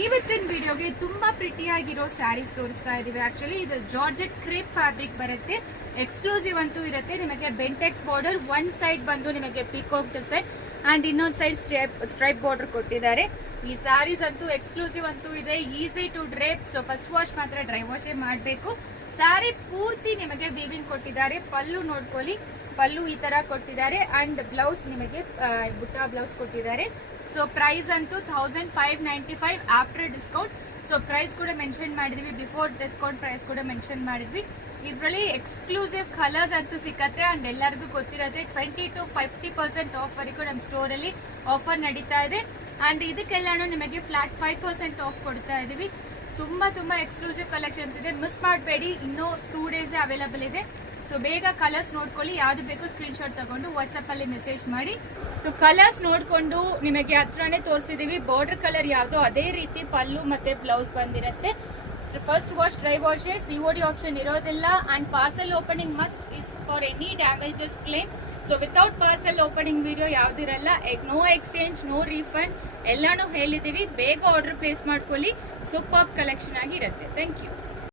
ಇವತ್ತಿನ ವಿಡಿಯೋಗೆ ತುಂಬಾ ಪ್ರಿಟಿಯಾಗಿರೋ ಸ್ಯಾರೀಸ್ ತೋರಿಸ್ತಾ ಇದೀವಿ. ಆಕ್ಚುಲಿ ಇದು ಜಾರ್ಜೆಟ್ ಕ್ರೇಪ್ ಫ್ಯಾಬ್ರಿಕ್ ಬರುತ್ತೆ, ಎಕ್ಸ್ಕ್ಲೂಸಿವ್ ಅಂತೂ ಇರುತ್ತೆ. ನಿಮಗೆ ಬೆಂಟೆಕ್ಸ್ ಬಾರ್ಡರ್ ಒಂದ್ ಸೈಡ್ ಬಂದು ನಿಮಗೆ ಪೀಕಾಕ್ ಡಿಸೈನ್ ಅಂಡ್ ಇನ್ನೊಂದ್ ಸೈಡ್ ಸ್ಟ್ರೈಪ್ ಬಾರ್ಡರ್ ಕೊಟ್ಟಿದ್ದಾರೆ. ಈ ಸ್ಯಾರೀಸ್ ಅಂತೂ ಎಕ್ಸ್ಕ್ಲೂಸಿವ್ ಅಂತೂ ಇದೆ, easy to drape. So first wash ಮಾತ್ರ ಡ್ರೈ ವಾಶೇ ಮಾಡಬೇಕು. ಸ್ಯಾರಿ ಪೂರ್ತಿ ನಿಮಗೆ ವೀವಿಂಗ್ ಕೊಟ್ಟಿದ್ದಾರೆ. ಪಲ್ಲು ನೋಡ್ಕೊಳ್ಳಿ, ಪಲ್ಲು ಈ ತರ ಕೊಟ್ಟಿದ್ದಾರೆ ಅಂಡ್ ಬ್ಲೌಸ್ ನಿಮಗೆ ಬುಟ್ಟ ಬ್ಲೌಸ್ ಕೊಟ್ಟಿದ್ದಾರೆ. ಸೊ ಪ್ರೈಸ್ ಅಂತೂ 1595 ಆಫ್ಟರ್ ಡಿಸ್ಕೌಂಟ್. ಸೊ ಪ್ರೈಸ್ ಕೂಡ ಮೆನ್ಷನ್ ಮಾಡಿದ್ವಿ, ಬಿಫೋರ್ ಡಿಸ್ಕೌಂಟ್ ಪ್ರೈಸ್ ಕೂಡ ಮೆನ್ಷನ್ ಮಾಡಿದ್ವಿ. ಇದರಲ್ಲಿ ಎಕ್ಸ್ಕ್ಲೂಸಿವ್ ಕಲರ್ಸ್ ಅಂತೂ ಸಿಕ್ಕತ್ತೆ ಅಂಡ್ ಎಲ್ಲರಿಗೂ ಗೊತ್ತಿರುತ್ತೆ 20 to 50% ಆಫ್ ವರೆಗೂ ನಮ್ಮ ಸ್ಟೋರ್ ಅಲ್ಲಿ ಆಫರ್ ನಡೀತಾ ಇದೆ. ಅಂಡ್ ಇದಕ್ಕೆಲ್ಲಾನು ನಿಮಗೆ ಫ್ಲಾಟ್ 5% ಆಫ್ ಕೊಡ್ತಾ ಇದೀವಿ. ತುಂಬಾ ಎಕ್ಸ್ಕ್ಲೂಸಿವ್ ಕಲೆಕ್ಷನ್ಸ್ ಇದೆ, ಮಿಸ್ ಮಾಡಬೇಡಿ. ಇನ್ನೂ 2 days ಅವೈಲಬಲ್ ಇದೆ. ಸೊ ಬೇಗ ಕಲರ್ಸ್ ನೋಡ್ಕೊಳ್ಳಿ, ಯಾವ್ದು ಬೇಕು ಸ್ಕ್ರೀನ್ ಶಾಟ್ ತಗೊಂಡು ವಾಟ್ಸ್ಆಪ್ ಅಲ್ಲಿ ಮೆಸೇಜ್ ಮಾಡಿ. ಸೊ ಕಲರ್ಸ್ ನೋಡ್ಕೊಂಡು ನಿಮಗೆ ಹತ್ರನೇ ತೋರಿಸಿದೀವಿ. ಬಾರ್ಡರ್ ಕಲರ್ ಯಾವ್ದೋ ಅದೇ ರೀತಿ ಪಲ್ಲು ಮತ್ತೆ ಬ್ಲೌಸ್ ಬಂದಿರುತ್ತೆ. First wash dry wash, COD option ಇರೋದಿಲ್ಲ and parcel opening must is for any damages claim. So without parcel opening video ಯಾವ್ದಿರಲ್ಲ, ನೋ ಎಕ್ಸ್ಚೇಂಜ್, ನೋ ರೀಫಂಡ್, ಎಲ್ಲಾನು ಹೇಳಿದೀವಿ. ಬೇಗ ಆರ್ಡರ್ ಪ್ಲೇಸ್ ಮಾಡ್ಕೊಳ್ಳಿ, ಸೂಪರ್ ಕಲೆಕ್ಷನ್ ಆಗಿರುತ್ತೆ. Thank you.